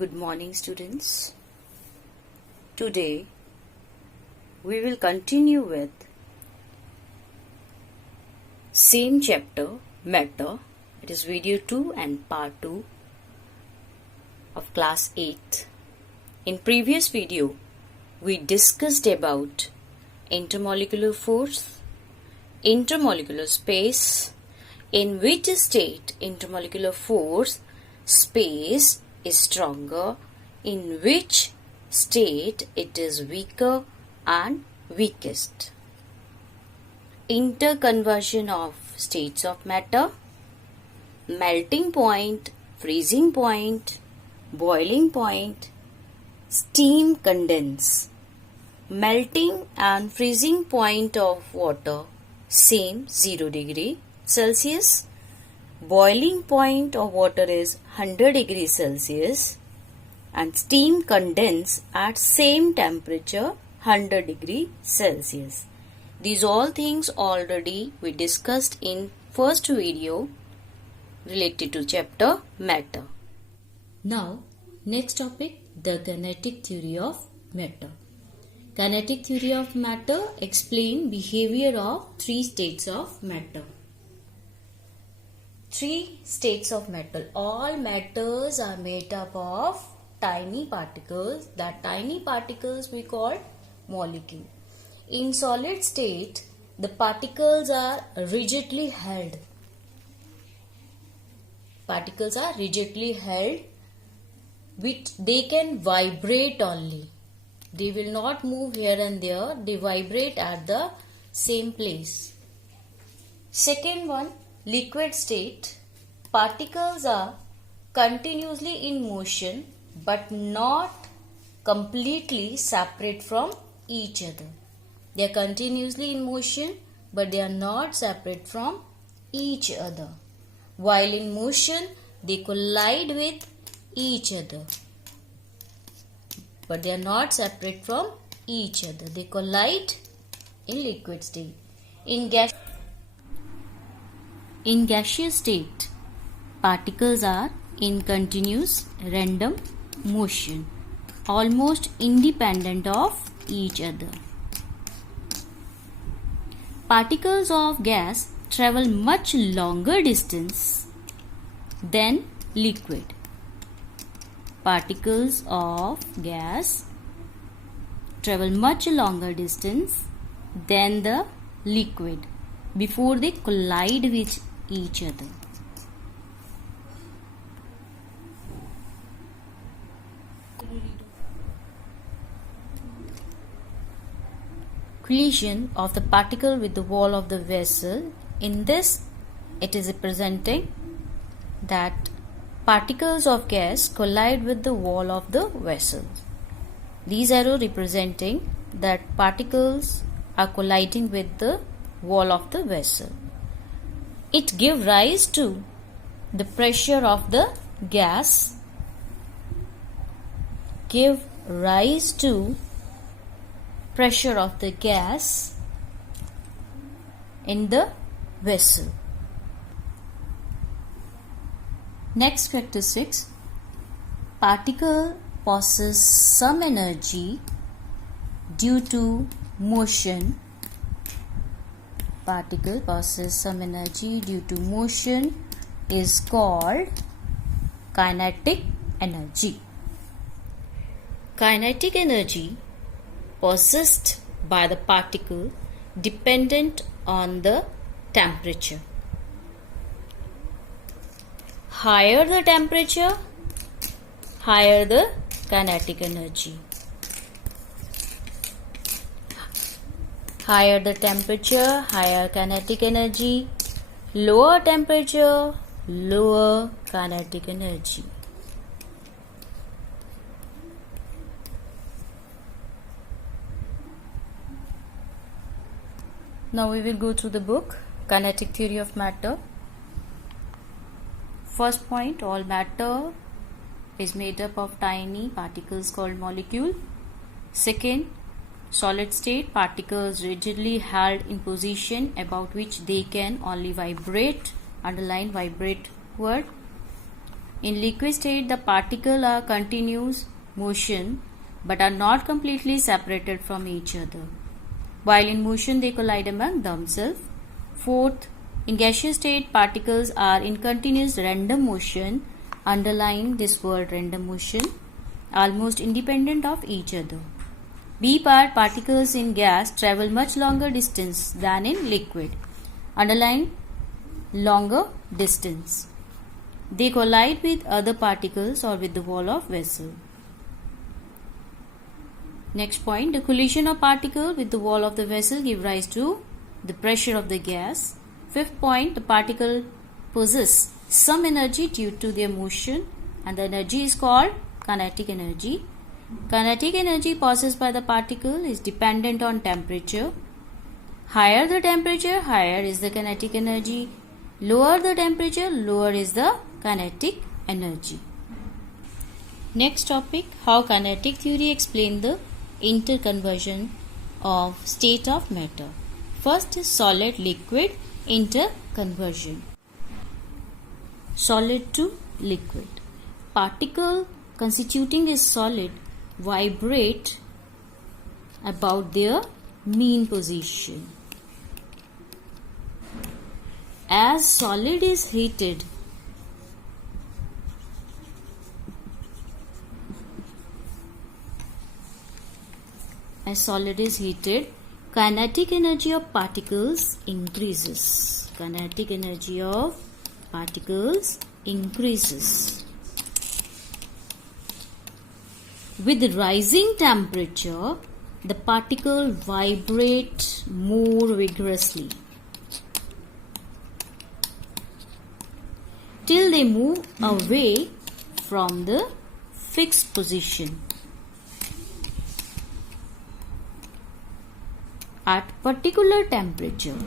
Good morning, students. Today we will continue with same chapter, matter. It is video 2 and part 2 of class 8. In previous video, we discussed about intermolecular force, intermolecular space, in which state intermolecular force space is stronger, in which state it is weaker and weakest. Interconversion of states of matter, melting point, freezing point, boiling point, steam condense. Melting and freezing point of water same 0 degree Celsius. Boiling point of water is 100 degrees Celsius and steam condense at same temperature 100 degree Celsius. These all things already we discussed in first video related to chapter matter. Now next topic, the kinetic theory of matter. Kinetic theory of matter explain behavior of three states of matter. Three states of matter. All matters are made up of tiny particles. That tiny particles we call molecule. In solid state, the particles are rigidly held. Particles are rigidly held, which they can vibrate only. They will not move here and there. They vibrate at the same place. Second one, liquid state. Particles are continuously in motion but not completely separate from each other. They are continuously in motion but they are not separate from each other. While in motion, they collide with each other, but they are not separate from each other. They collide in liquid state. In gaseous state, particles are in continuous random motion, almost independent of each other. Particles of gas travel much longer distance than liquid. Particles of gas travel much longer distance than the liquid before they collide with each other. Collision of the particle with the wall of the vessel. In this, it is representing that particles of gas collide with the wall of the vessel. These arrows representing that particles are colliding with the wall of the vessel. It gives rise to the pressure of the gas. Give rise to pressure of the gas in the vessel. Next, characteristic. Particle possess some energy due to motion. Particle possess some energy due to motion is called kinetic energy. Kinetic energy possessed by the particle dependent on the temperature. Higher the temperature, higher the kinetic energy. Higher the temperature, higher kinetic energy. Lower temperature, lower kinetic energy. Now we will go through the book, Kinetic Theory of Matter. First point, all matter is made up of tiny particles called molecule. Second, solid state, particles rigidly held in position about which they can only vibrate. Underline vibrate word. In liquid state, the particles are continuous motion but are not completely separated from each other. While in motion, they collide among themselves. Fourth, in gaseous state, particles are in continuous random motion, underlying this word random motion, almost independent of each other. B part, particles in gas travel much longer distance than in liquid, underlying longer distance. They collide with other particles or with the wall of vessel. Next point, the collision of particle with the wall of the vessel give rise to the pressure of the gas. Fifth point, the particle possess some energy due to their motion, and the energy is called kinetic energy. Kinetic energy possessed by the particle is dependent on temperature. Higher the temperature, higher is the kinetic energy. Lower the temperature, lower is the kinetic energy. Next topic, how kinetic theory explains the interconversion of state of matter. First is solid-liquid interconversion. Solid to liquid. Particle constituting a solid vibrate about their mean position. As solid is heated, kinetic energy of particles increases. Kinetic energy of particles increases. With rising temperature, the particle vibrate more vigorously till they move away from the fixed position. At particular temperature,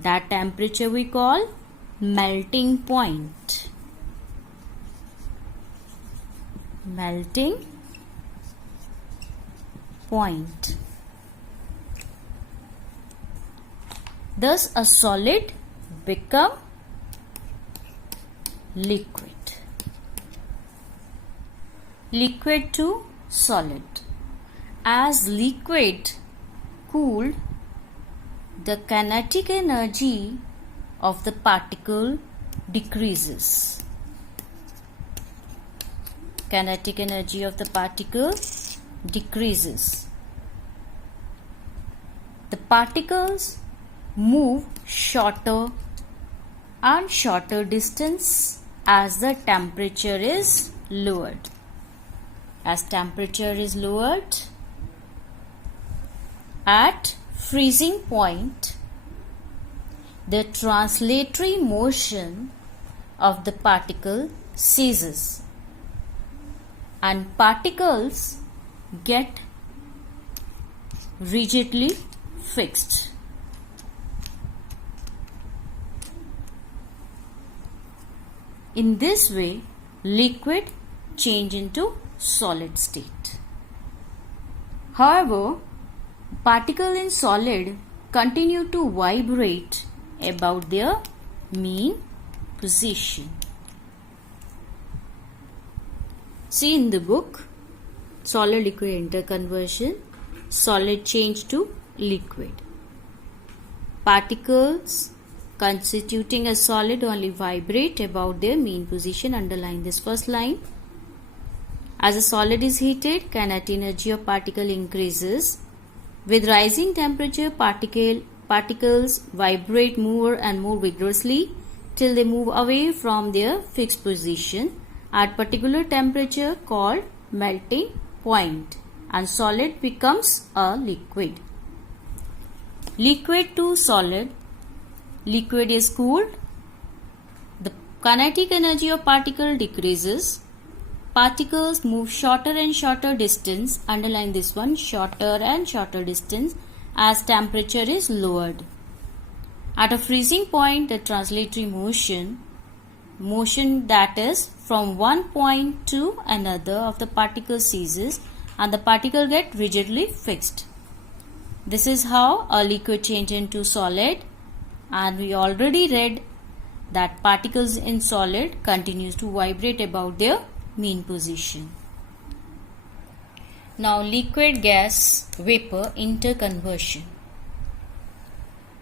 that temperature we call melting point. Melting point. Thus a solid become liquid. Liquid to solid. As liquid cooled, the kinetic energy of the particle decreases. Kinetic energy of the particle decreases. The particles move shorter and shorter distance as the temperature is lowered. As temperature is lowered, at freezing point, the translatory motion of the particle ceases and particles get rigidly fixed. In this way, liquid change into solid state. However, particles in solid continue to vibrate about their mean position. See in the book, solid liquid interconversion, solid change to liquid. Particles constituting a solid only vibrate about their mean position. Underline this first line. As a solid is heated, kinetic energy of particle increases. With rising temperature, particles vibrate more and more vigorously till they move away from their fixed position at particular temperature called melting point, and solid becomes a liquid. Liquid to solid. Liquid is cooled. The kinetic energy of particle decreases. Particles move shorter and shorter distance, underline this one, shorter and shorter distance as temperature is lowered. At a freezing point, the translatory motion that is from one point to another of the particle ceases and the particle get rigidly fixed. This is how a liquid changes into solid, and we already read that particles in solid continues to vibrate about their mean position. Now liquid gas vapor interconversion.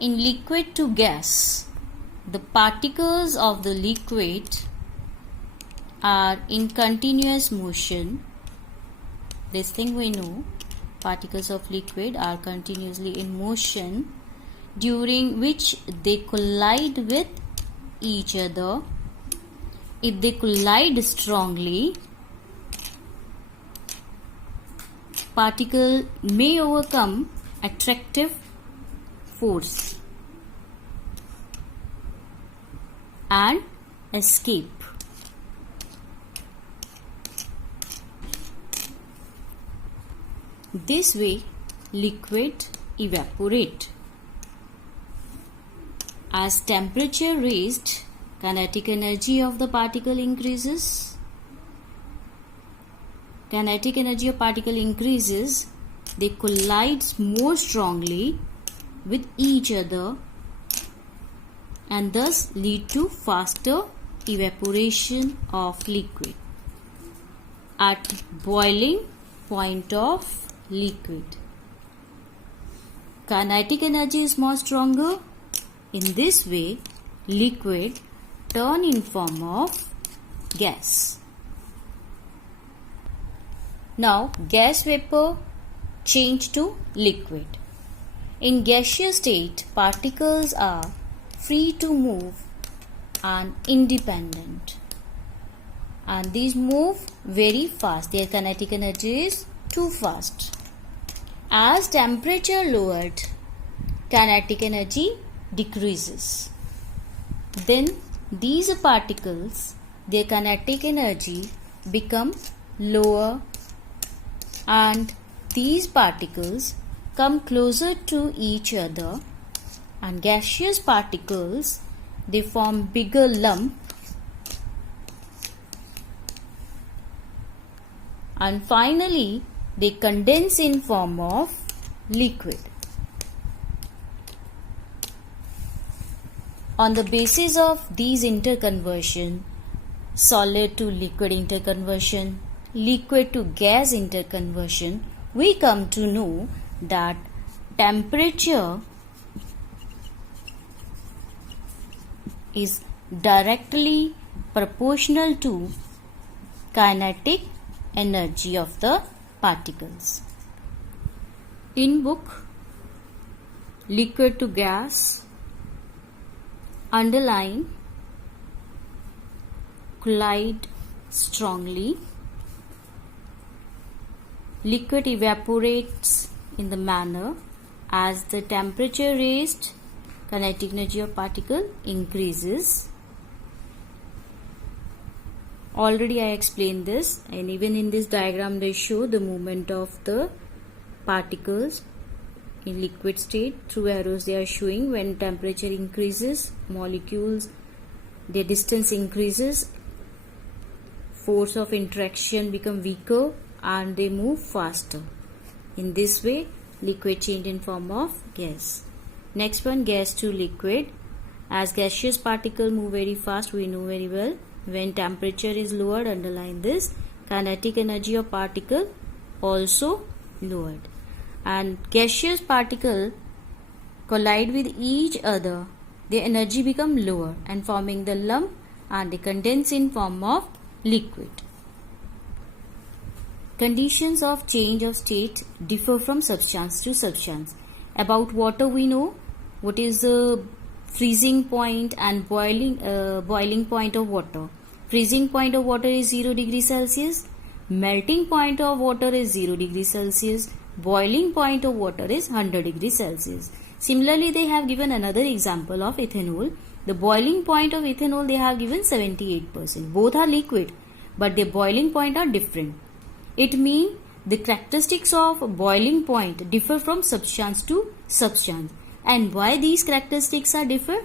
In liquid to gas, the particles of the liquid are in continuous motion. This thing we know, particles of liquid are continuously in motion, during which they collide with each other. If they collide strongly, particle may overcome attractive force and escape. This way, liquid evaporate. As temperature raised, kinetic energy of the particle increases. Kinetic energy of particle increases, they collide more strongly with each other and thus lead to faster evaporation of liquid. At boiling point of liquid, kinetic energy is more stronger. In this way, liquid turn in form of gas. Now, gas vapor change to liquid. In gaseous state, particles are free to move and independent. And these move very fast. Their kinetic energy is too fast. As temperature lowered, kinetic energy decreases. Then these particles, their kinetic energy become lower, and these particles come closer to each other, and gaseous particles, they form bigger lump, and finally they condense in form of liquid. On the basis of these interconversion, solid to liquid interconversion, liquid to gas interconversion, we come to know that temperature is directly proportional to kinetic energy of the particles. In book Liquid to Gas, underline collide strongly. Liquid evaporates in the manner as the temperature raised, kinetic energy of particle increases. Already I explained this, and even in this diagram they show the movement of the particles in liquid state. Through arrows they are showing when temperature increases, molecules, their distance increases, force of interaction become weaker and they move faster. In this way, liquid change in form of gas. Next one, gas to liquid. As gaseous particle move very fast, we know very well. When temperature is lowered, underline this, kinetic energy of particle also lowered. And gaseous particle collide with each other, their energy become lower and forming the lump, and they condense in form of liquid. Conditions of change of state differ from substance to substance. About water we know what is the freezing point and boiling point of water. Freezing point of water is 0 degrees Celsius. Melting point of water is 0 degrees Celsius. Boiling point of water is 100 degrees Celsius. Similarly, they have given another example of ethanol. The boiling point of ethanol they have given 78%. Both are liquid, but their boiling point are different. It means the characteristics of boiling point differ from substance to substance. And why these characteristics are differ?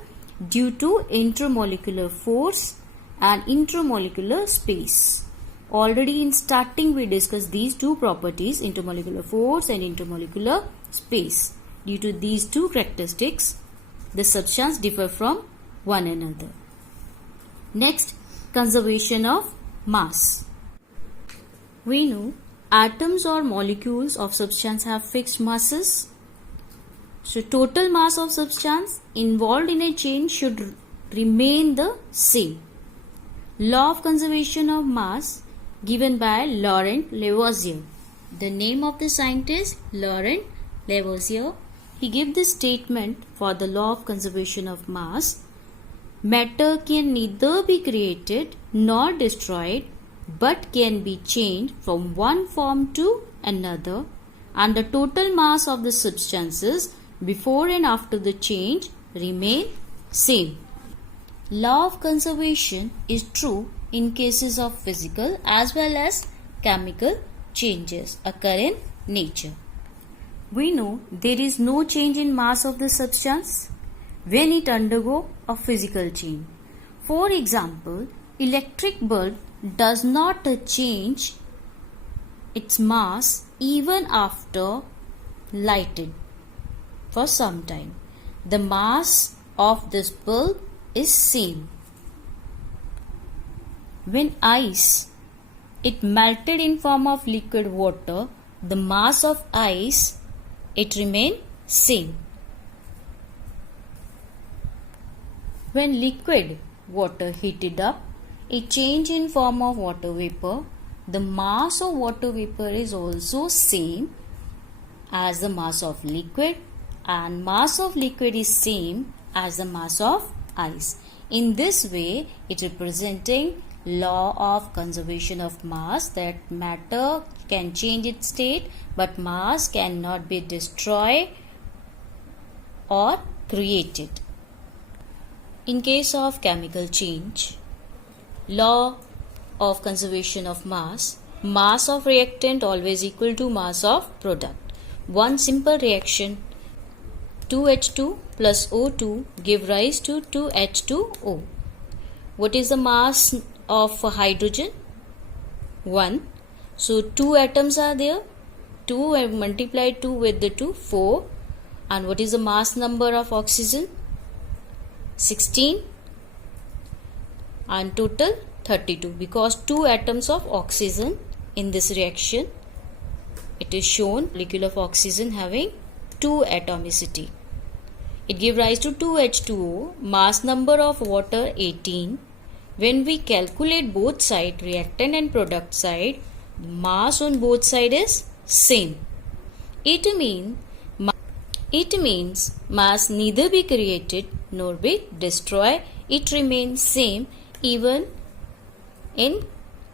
Due to intermolecular force and intermolecular space. Already in starting we discussed these two properties, intermolecular force and intermolecular space. Due to these two characteristics, the substance differ from one another. Next, conservation of mass. We know atoms or molecules of substance have fixed masses. So total mass of substance involved in a chain should remain the same. Law of conservation of mass given by Laurent Lavoisier. The name of the scientist Laurent Lavoisier. He gave this statement for the law of conservation of mass. Matter can neither be created nor destroyed, but can be changed from one form to another, and the total mass of the substances before and after the change remain same. Law of conservation is true in cases of physical as well as chemical changes occur in nature. We know there is no change in mass of the substance when it undergo a physical change. For example, electric bulb does not change its mass even after lighted for some time. The mass of this bulb is same. When ice it melted in form of liquid water, the mass of ice it remain same. When liquid water heated up, it change in form of water vapor. The mass of water vapor is also same as the mass of liquid, and mass of liquid is same as the mass of ice. In this way, it representing law of conservation of mass, that matter can change its state but mass cannot be destroyed or created. In case of chemical change, law of conservation of mass, mass of reactant always equal to mass of product. One simple reaction 2H2 plus O2 give rise to 2H2O. What is the mass of hydrogen? 1. So 2 atoms are there. 2 and multiply 2 with the 2, 4. And what is the mass number of oxygen? 16. And total 32, because 2 atoms of oxygen in this reaction. It is shown molecule of oxygen having 2 atomicity. It gives rise to 2H2O, mass number of water 18. When we calculate both side, reactant and product side, mass on both side is same. It means mass neither be created nor be destroyed. It remains same even in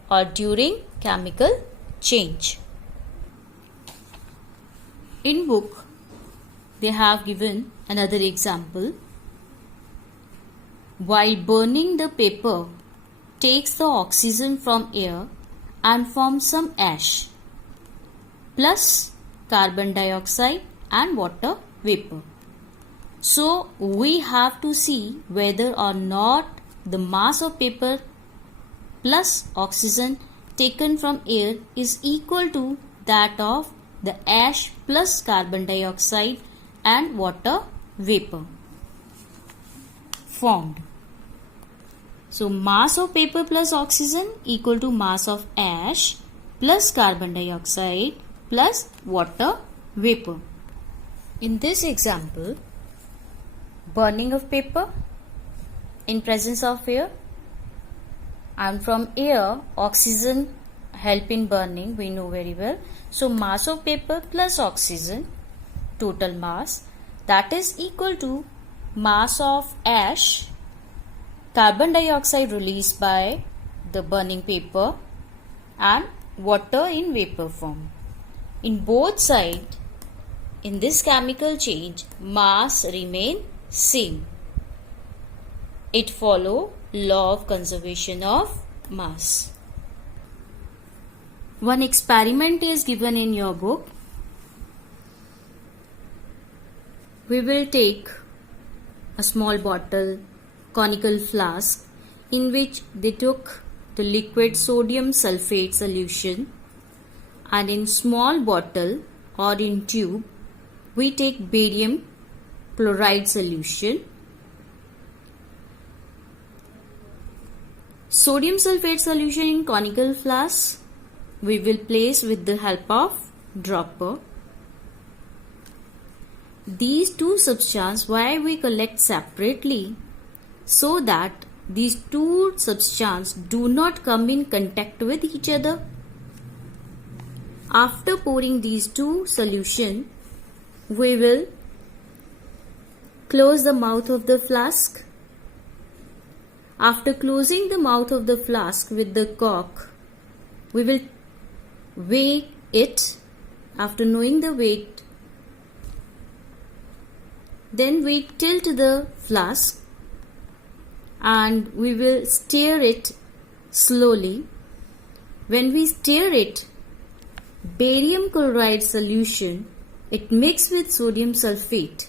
or during chemical change. In book, they have given another example. While burning the paper takes the oxygen from air and forms some ash plus carbon dioxide and water vapor. So we have to see whether or not the mass of paper plus oxygen taken from air is equal to that of the ash plus carbon dioxide and water vapor formed. So mass of paper plus oxygen equal to mass of ash plus carbon dioxide plus water vapor. In this example, burning of paper in presence of air, and from air oxygen help in burning, we know very well. So mass of paper plus oxygen, total mass, that is equal to mass of ash, carbon dioxide released by the burning paper, and water in vapor form. In both sides, in this chemical change, mass remain same. It follow law of conservation of mass. One experiment is given in your book. We will take a small bottle, conical flask, in which they took the liquid sodium sulfate solution, and in small bottle or in tube we take barium chloride solution. Sodium sulfate solution in conical flask we will place with the help of dropper. These two substances why we collect separately, so that these two substances do not come in contact with each other. After pouring these two solution, we will close the mouth of the flask. After closing the mouth of the flask with the cork, we will weigh it. After knowing the weight, then we tilt the flask and we will stir it slowly. When we stir it, barium chloride solution, it mixes with sodium sulfate.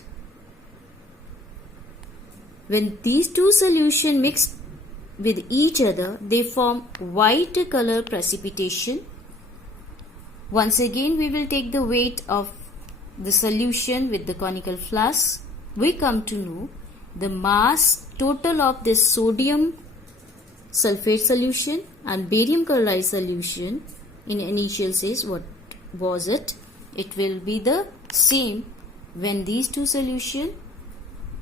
When these two solutions mix with each other, they form white color precipitation. Once again, we will take the weight of the solution with the conical flask. We come to know the mass total of this sodium sulfate solution and barium chloride solution. In initial stage, what was it? It will be the same when these two solutions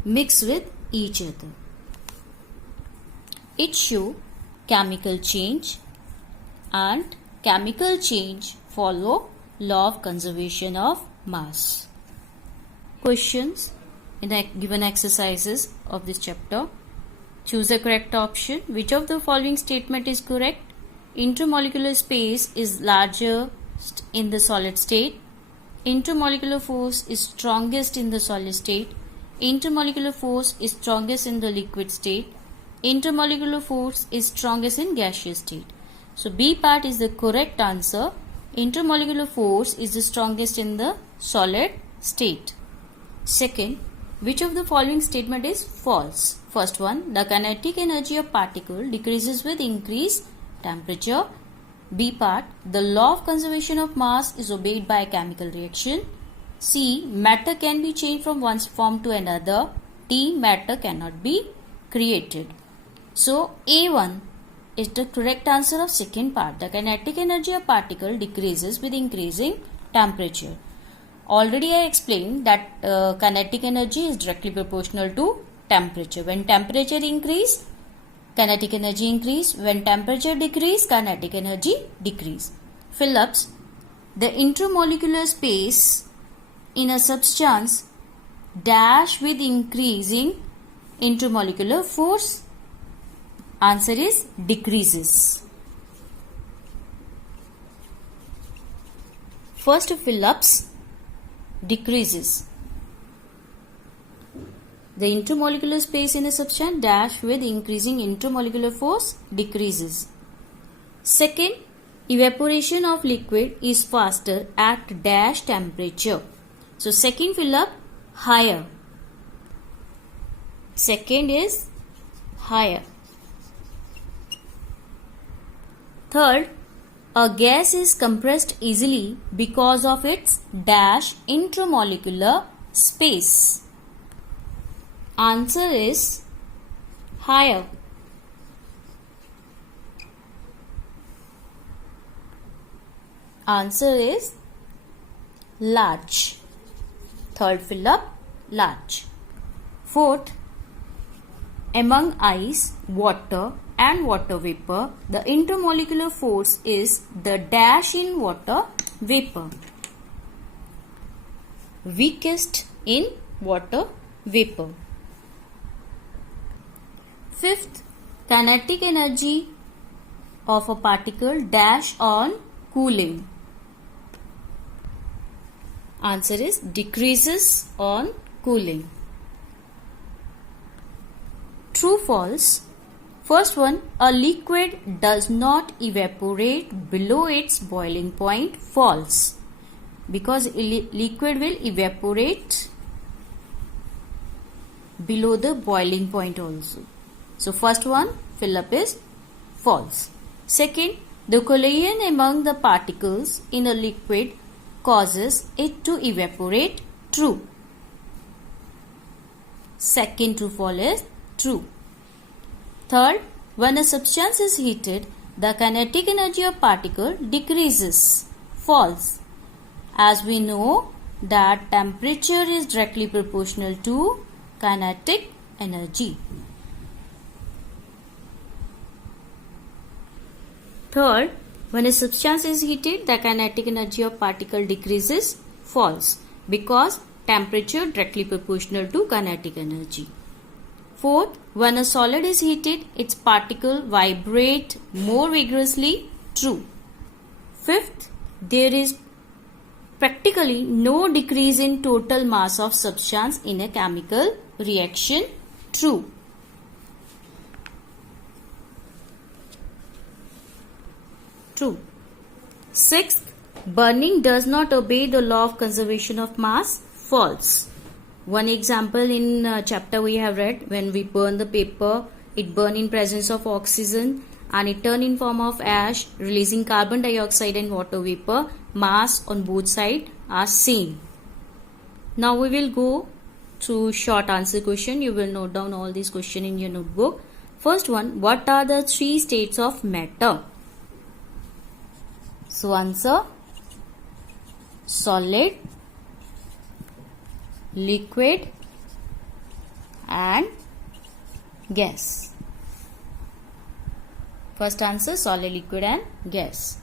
mix with each other. It shows chemical change, and chemical change follow law of conservation of mass. Questions in the given exercises of this chapter. Choose the correct option. Which of the following statement is correct? Intermolecular space is largest in the solid state. Intermolecular force is strongest in the solid state. Intermolecular force is strongest in the liquid state. Intermolecular force is strongest in gaseous state. So B part is the correct answer. Intermolecular force is the strongest in the solid state. Second, which of the following statement is false? First one, the kinetic energy of particle decreases with increased temperature. B part, the law of conservation of mass is obeyed by a chemical reaction. C, matter can be changed from one form to another. D, matter cannot be created. So A1 is the correct answer of second part. The kinetic energy of particle decreases with increasing temperature. Already I explained that kinetic energy is directly proportional to temperature. When temperature increase, kinetic energy increase. When temperature decrease, kinetic energy decrease. Phillips, the intermolecular space in a substance dash with increasing intermolecular force. Answer is decreases. First Phillips, decreases. The intermolecular space in a substance dash with increasing intermolecular force decreases. Second, evaporation of liquid is faster at dash temperature. So second Phillips, higher. Second is higher. Third, a gas is compressed easily because of its dash intermolecular space. Answer is higher. Answer is large. Third Phillips, large. Fourth, among ice, water and water vapor, the intermolecular force is the dash in water vapor. Weakest in water vapor. Fifth, kinetic energy of a particle dash on cooling. Answer is decreases on cooling. True, false. First one, a liquid does not evaporate below its boiling point. False. Because liquid will evaporate below the boiling point also. So first one, Phillips, is false. Second, the collision among the particles in a liquid causes it to evaporate. True. Second true, false is true. Third, When a substance is heated, the kinetic energy of particle decreases. False. As we know that temperature is directly proportional to kinetic energy. Third, when a substance is heated, the kinetic energy of particle decreases. False, because temperature directly proportional to kinetic energy. Fourth, when a solid is heated, its particle vibrate more vigorously. True. Fifth, there is practically no decrease in total mass of substance in a chemical reaction. True. True. Sixth, burning does not obey the law of conservation of mass. False. One example in chapter we have read, when we burn the paper, it burn in presence of oxygen and it turn in form of ash, releasing carbon dioxide and water vapor. Mass on both sides are same. Now we will go to short answer question. You will note down all these questions in your notebook. First one, what are the three states of matter? So answer: solid, liquid and gas. First answer: solid, liquid and gas.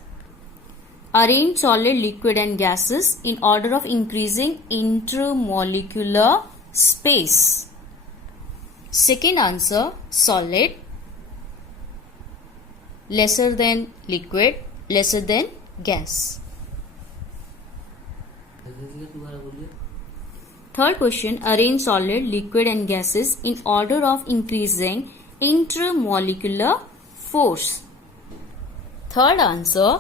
Arrange solid, liquid and gases in order of increasing intermolecular space. Second answer: solid, lesser than liquid, lesser than gas. Third question, arrange solid, liquid and gases in order of increasing intermolecular force. Third answer,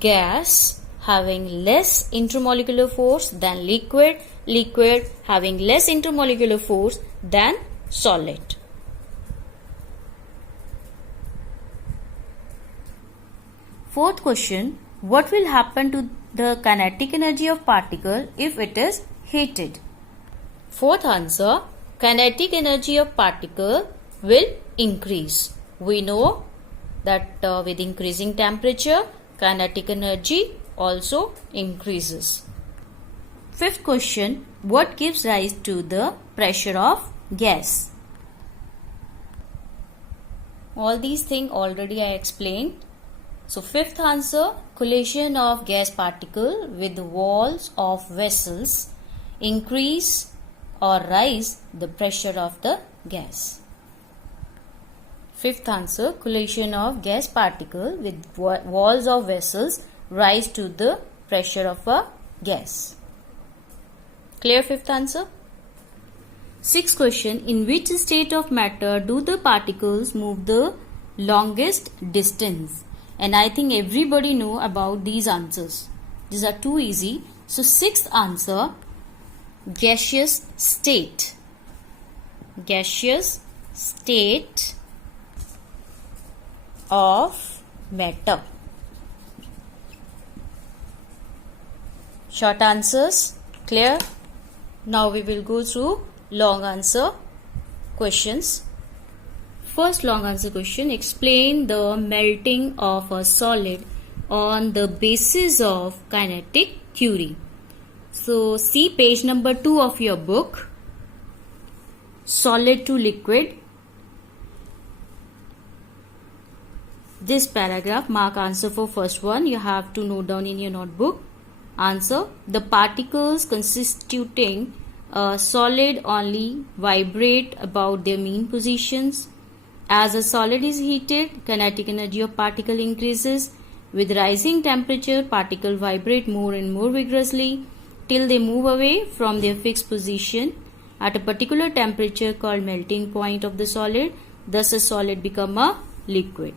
gas having less intermolecular force than liquid, liquid having less intermolecular force than solid. Fourth question, what will happen to the kinetic energy of particle if it is heated? Fourth answer, kinetic energy of particle will increase. We know that with increasing temperature, kinetic energy also increases. Fifth question, what gives rise to the pressure of gas? All these things already I explained. So fifth answer, collision of gas particle with the walls of vessels increase or rise the pressure of the gas. Fifth answer, collision of gas particle with walls of vessels rise to the pressure of a gas. Clear fifth answer? Sixth question, in which state of matter do the particles move the longest distance? And I think everybody know about these answers. These are too easy. So sixth answer, gaseous state. Gaseous state of matter. Short answers clear. Now we will go through long answer questions. First long answer question, explain the melting of a solid on the basis of kinetic theory. So see page number 2 of your book, solid to liquid. This paragraph, mark answer for first one. You have to note down in your notebook. Answer, the particles constituting a solid only vibrate about their mean positions. As a solid is heated, kinetic energy of particle increases. With rising temperature, particles vibrate more and more vigorously till they move away from their fixed position at a particular temperature called melting point of the solid. Thus, a solid becomes a liquid.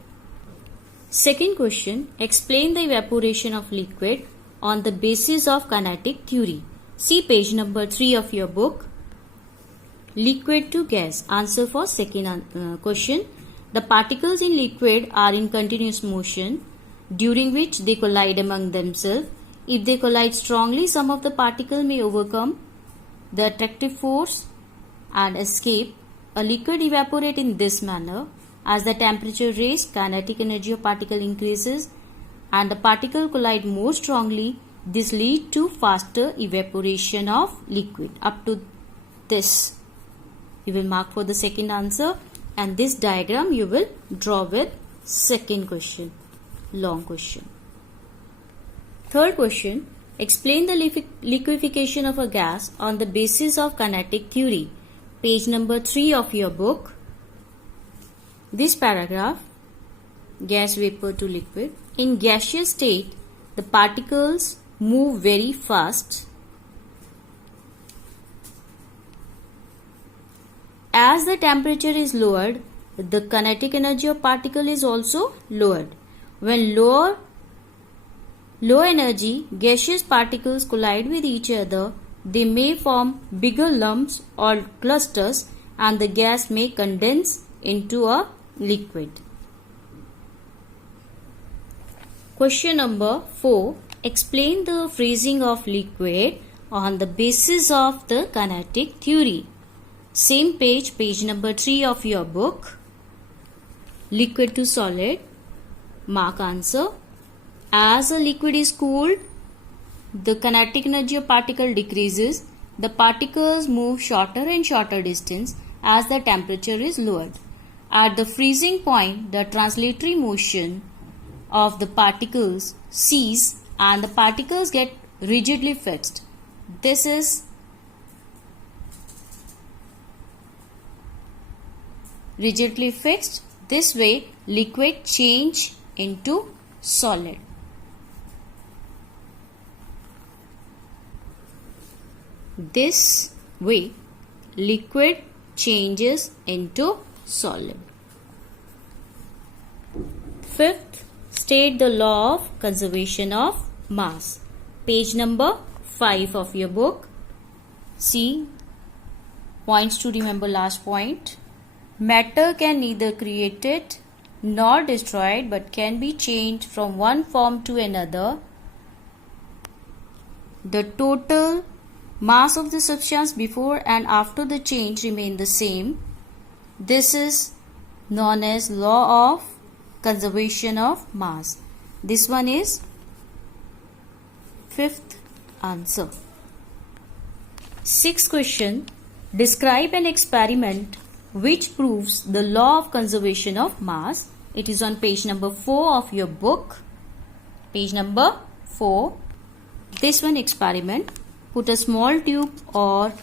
Second question, explain the evaporation of liquid on the basis of kinetic theory. See page number 3 of your book. Liquid to gas. Answer for second question. The particles in liquid are in continuous motion during which they collide among themselves. If they collide strongly, some of the particles may overcome the attractive force and escape. A liquid evaporates in this manner. As the temperature raises, kinetic energy of particle increases and the particle collide more strongly. This leads to faster evaporation of liquid. Up to this, you will mark for the second answer, and this diagram you will draw with second question, long question. Third question, explain the liquefaction of a gas on the basis of kinetic theory. Page number 3 of your book. This paragraph, gas, vapor to liquid. In gaseous state, the particles move very fast. As the temperature is lowered, the kinetic energy of particle is also lowered. When low energy gaseous particles collide with each other, they may form bigger lumps or clusters, and the gas may condense into a liquid. Question number 4. Explain the freezing of liquid on the basis of the kinetic theory. Same page, page number 3 of your book. Liquid to solid. Mark answer. As a liquid is cooled, the kinetic energy of particle decreases. The particles move shorter and shorter distance as the temperature is lowered. At the freezing point, the translatory motion of the particles cease and the particles get rigidly fixed. This is rigidly fixed. This way, liquid change into solid. This way, liquid changes into solid. Fifth, state the law of conservation of mass. Page number 5 of your book. See, points to remember last point. Matter can neither created nor destroyed but can be changed from one form to another. The total mass of the substance before and after the change remain the same. This is known as law of conservation of mass. This one is fifth answer. Sixth question. Describe an experiment which proves the law of conservation of mass. It is on page number 4 of your book. Page number 4. This one experiment. Put a small tube or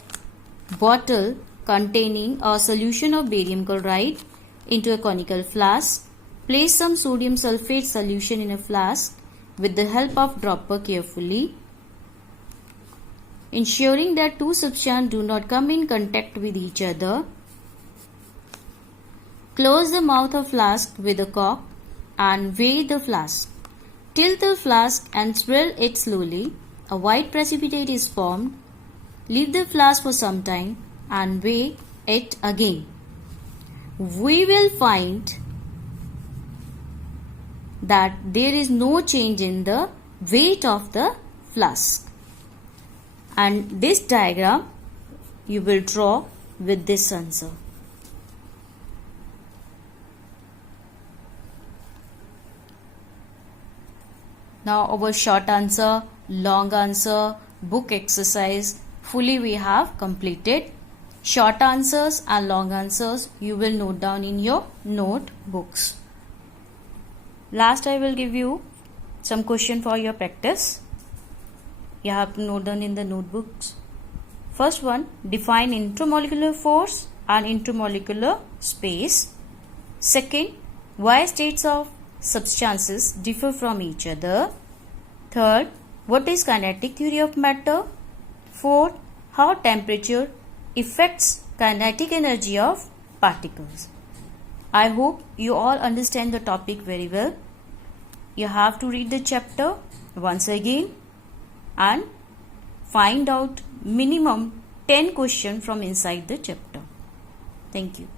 bottle containing a solution of barium chloride into a conical flask. Place some sodium sulfate solution in a flask with the help of dropper carefully, ensuring that two substances do not come in contact with each other. Close the mouth of flask with a cork and weigh the flask. Tilt the flask and swirl it slowly. A white precipitate is formed. Leave the flask for some time and weigh it again. We will find that there is no change in the weight of the flask. And this diagram you will draw with this answer. Now our short answer, long answer, book exercise fully we have completed. Short answers and long answers you will note down in your notebooks. Last I will give you some question for your practice. You have to note down in the notebooks. First one, define intermolecular force and intermolecular space. Second, why states of substances differ from each other. Third, what is kinetic theory of matter? Fourth, how temperature affects kinetic energy of particles. I hope you all understand the topic very well. You have to read the chapter once again and find out minimum 10 questions from inside the chapter. Thank you.